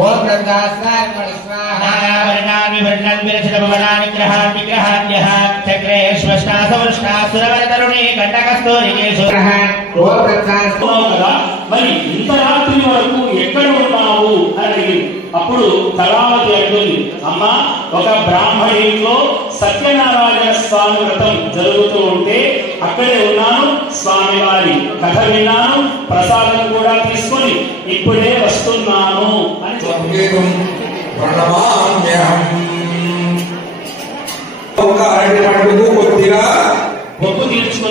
ఓం గంగాస్నాయ స్వాహా నానావర్ణాని వర్ణన్ విరచిత భవనాని గ్రహాన్ విగ్రహాన్యః చక్రే శ్వష్టాసవృష్టా సురవరతరుణి కంటకస్తూరికేషు ఓం గంగాస్నాయ. మరి ఇంత రాత్రి వరకు ఎక్కడ ఉన్నావు అని అడిగింది. అప్పుడు కళావతి అంటుంది, అమ్మ ఒక బ్రాహ్మణిలో సత్యనారాయణ స్వామి వ్రతం జరుగుతూ ఉంటే అక్కడే ఉన్నాను, స్వామివారి కథ విన్నాను, ప్రసాదం కూడా తీసుకొని ఇప్పుడే వస్తున్నాను అని ఒక అరటి పండుగ కొద్దిగా మొక్కు తీర్చుకొని